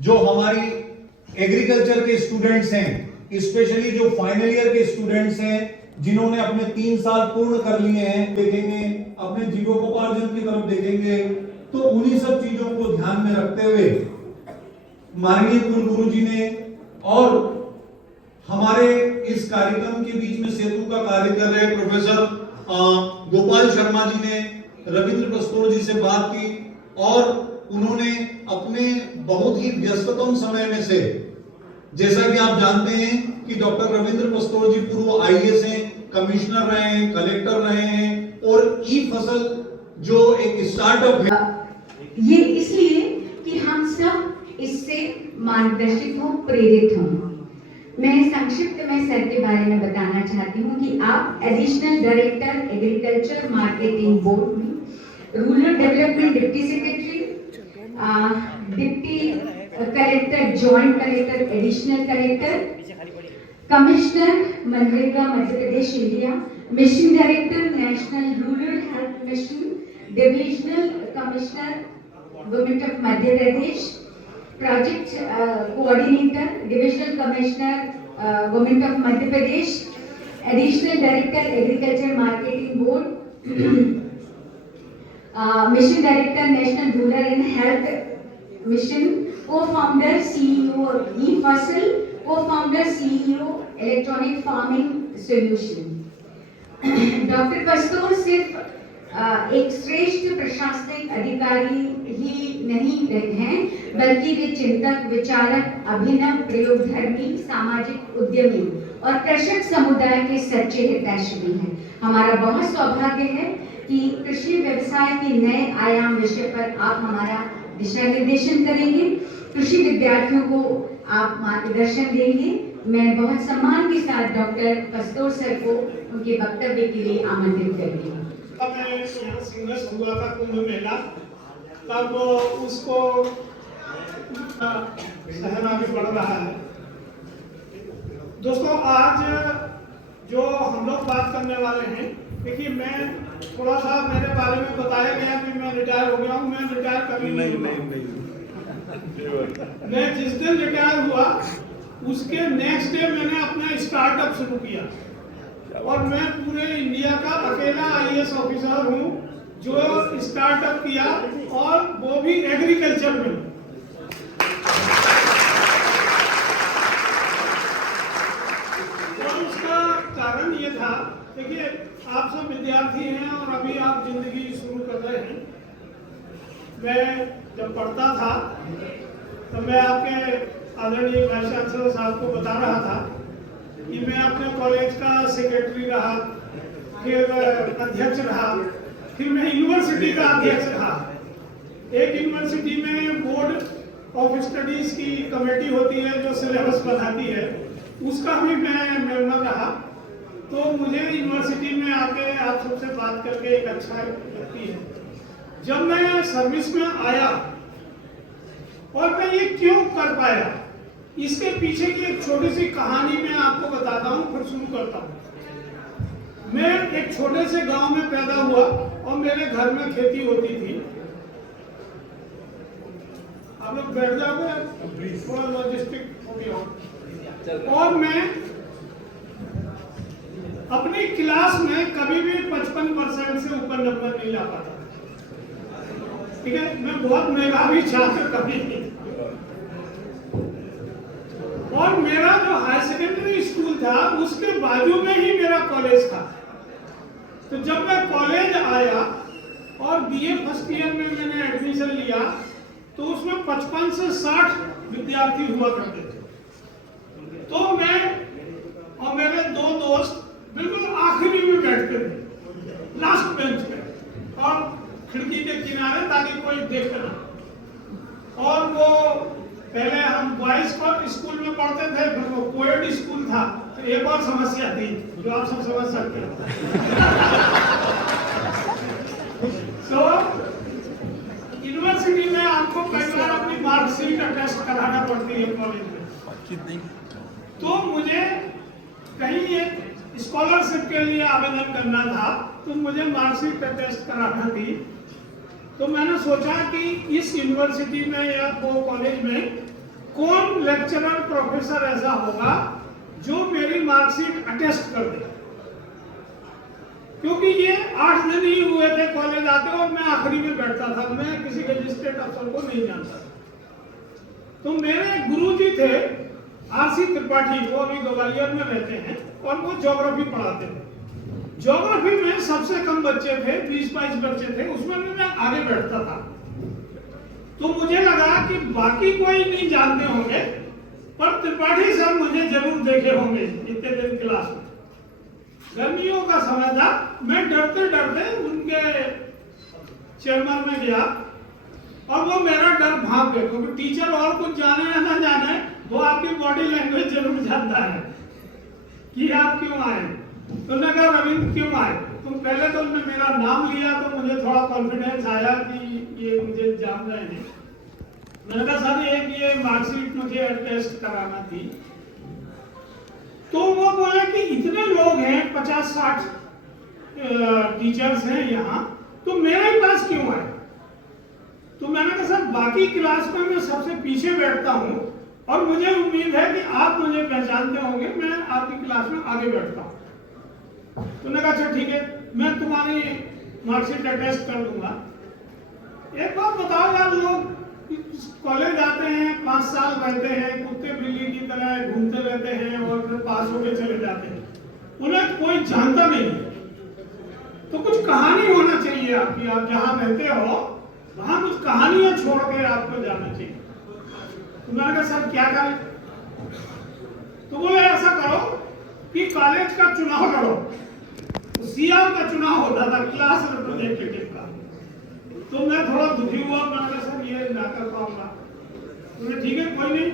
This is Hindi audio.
जो हमारी एग्रीकल्चर के स्टूडेंट्स हैं, स्पेशली जो फाइनल ईयर के स्टूडेंट्स हैं, जिन्होंने अपने 3 साल पूर्ण कर लिए हैं, देखेंगे अपने जीविकोपार्जन की तरफ देखेंगे, तो उन्हीं सब चीजों को ध्यान में रखते हुए माननीय कुलगुरु जी ने और हमारे इस कार्यक्रम के बीच में सेतु का कार्य कर रहे प्रोफेसर गोपाल शर्मा जी ने रविंद्र पस्तोर जी से बात की और उन्होंने अपने बहुत ही व्यस्ततम समय में से, जैसा कि आप जानते हैं कि डॉक्टर रविंद्र पस्तोर जी पूर्व आईएएस हैं, कमिश्नर रहे हैं, कलेक्टर रहे हैं और ई फसल जो एक स्टार्टअप है, ये इसलिए कि हम सब इससे मार्गदर्शित हों, प्रेरित हों। मैं संक्षिप्त में सर के बारे में बताना चाहती हूँ कि आप additional director agriculture marketing board में, rural development deputy secretary, deputy collector, joint collector, additional collector, commissioner MNREGA Madhya Pradesh India, mission director national rural health mission, divisional commissioner government of Madhya Pradesh, project coordinator divisional commissioner government of Madhya Pradesh, additional director agriculture marketing board, mission director national rural and health mission, co-founder CEO e Fasal, co-founder CEO electronic farming solution. Doctor Pastor सिर्फ एक श्रेष्ठ प्रशासनिक अधिकारी ही नहीं हैं, बल्कि वे चिंतक, विचारक, अभिनव, प्रयोगधर्मी, सामाजिक उद्यमी और कृषक समुदाय के सच्चे हितैषी भी हैं। हमारा बहुत सौभाग्य है कि कृषि व्यवसाय के नए आयाम विषय पर आप हमारा दिशा निर्देशन करेंगे, कृषि विद्यार्थियों को आप मार्गदर्शन देंगे। मैं बहुत सम्मान के साथ डॉक्टर पस्तोर सर को उनके वक्तव्य के लिए आमंत्रित करती हूँ। मैं यहाँ सिंगस हुआ था कुंभ मेला, तब उसको सहना भी पड़ रहा है। दोस्तों, आज जो हम लोग बात करने वाले हैं, देखिए मैं थोड़ा सा मेरे बारे में बताया गया कि मैं रिटायर हो गया हूँ। मैं रिटायर कभी नहीं हुआ। मैं जिस दिन रिटायर हुआ उसके नेक्स्ट डे मैंने अपना स्टार्टअप शुरू किया और मैं पूरे इंडिया का अकेला आईएएस ऑफिसर हूँ जो स्टार्टअप किया, और वो भी एग्रीकल्चर में। और उसका कारण ये था, देखिए आप सब विद्यार्थी हैं और अभी आप जिंदगी शुरू कर रहे हैं। मैं जब पढ़ता था तो मैं आपके आदरणीय वाइस चांसलर साहब को बता रहा था कि मैं अपने कॉलेज का सेक्रेटरी रहा, फिर अध्यक्ष रहा, फिर मैं यूनिवर्सिटी का अध्यक्ष रहा। एक यूनिवर्सिटी में बोर्ड ऑफ स्टडीज की कमेटी होती है जो सिलेबस बनाती है, उसका भी मैं मेंबर रहा। तो मुझे यूनिवर्सिटी में आके आप सबसे बात करके एक अच्छा लगती है। जब मैं सर्विस में आया और मैं ये क्यों कर पाया, इसके पीछे की एक छोटी सी कहानी मैं आपको बताता हूँ, फिर शुरू करता हूँ। मैं एक छोटे से गांव में पैदा हुआ और मेरे घर में खेती होती थी। आप लोग बैठ जाओगे, थोड़ा लॉजिस्टिक हो गया। और मैं अपनी क्लास में कभी भी 55% से ऊपर नंबर नहीं ला पाता। ठीक है, मैं बहुत मेधावी छात्र कभी नहीं। और मेरा जो हाई सेकेंडरी स्कूल था उसके बाजू में ही मेरा कॉलेज था। तो जब मैं कॉलेज आया और बीए फर्स्ट ईयर में मैंने एडमिशन लिया तो उसमें 55 से 60 विद्यार्थी हुआ करते थे। तो मैं और मेरे 2 दोस्त बिल्कुल आखिरी में बैठते थे, लास्ट बेंच पे, और खिड़की के किनारे, ताकि कोई देखे ना। और वो पहले हम बॉयज स्कूल में पढ़ते थे, फिर वो कोएड स्कूल था, तो एक और समस्या थी जो आप सब समझ सकते हैं। तो यूनिवर्सिटी में आपको कई बार अपनी मार्कशीट टेस्ट कराना पड़ती है कॉलेज में। तो मुझे कहीं एक स्कॉलरशिप के लिए आवेदन करना था, तो मुझे मार्कशीट टेस्ट कराना थी। तो मैंने सोचा कि इस यूनिवर्सिटी में या वो कॉलेज में कौन लेक्चरर प्रोफेसर ऐसा होगा जो मेरी मार्कशीट अटेस्ट कर दे, क्योंकि ये 8 दिन ही हुए थे कॉलेज आते और मैं आखिरी में बैठता था, मैं किसी मजिस्ट्रेट अफसर को नहीं जानता। तो मेरे गुरुजी थे आरसी त्रिपाठी, वो अभी ग्वालियर में रहते हैं और वो ज्योग्राफी पढ़ाते थे। ज्योग्राफी में सबसे कम बच्चे थे, 20-22 बच्चे थे, उसमें भी मैं आगे बैठता था। तो मुझे लगा कि बाकी कोई नहीं जानते होंगे, पर त्रिपाठी सर मुझे जरूर देखे होंगे इतने दिन क्लास में। गर्मियों का समय था, मैं डरते डरते उनके चेम्बर में गया और वो मेरा डर भाग गया, क्योंकि टीचर और कुछ जाने या ना जाने, वो आपकी बॉडी लैंग्वेज जरूर जानता है कि आप क्यों आए। तो उन्होंने कहा रविंद्र क्यों आए, तो पहले तो उन्होंने मेरा नाम लिया तो मुझे थोड़ा कॉन्फिडेंस आया कि ये मुझे जान रहे हैं। मैंने कहा सर एक ये मार्कशीट मुझे टेस्ट कराना थी। तो वो बोले कि इतने लोग हैं, 50-60 टीचर्स हैं यहाँ, तो मेरे ही पास क्यों आए। तो मैंने कहा सर बाकी क्लास में मैं सबसे पीछे बैठता हूँ और मुझे उम्मीद है कि आप मुझे पहचानते होंगे, मैं आपकी क्लास में आगे बैठता हूँ। तो मैंने कहा अच्छा ठीक है, मैं तुम्हारी मार्कशीट अटेस्ट कर दूंगा। एक बात बताओ यार, लोग कॉलेज आते हैं, 5 साल रहते हैं, कुत्ते बिल्ली की तरह घूमते रहते हैं और फिर पास होके चले जाते हैं, उन्हें कोई जानता नहीं। तो कुछ कहानी होना चाहिए आपकी, आप जहाँ रहते हो वहां कुछ कहानियां छोड़ के आपको जाना चाहिए। तो मैंने कहा सर क्या करें। तो बोले ऐसा करो कि कॉलेज का चुनाव लड़ो। तो सीआर का चुनाव होता था, क्लास रिप्रेजेंटेटिव का। तो मैं थोड़ा दुखी हुआ, मैंने कहा सर ये ना कर पाऊंगा। तो ठीक है कोई नहीं,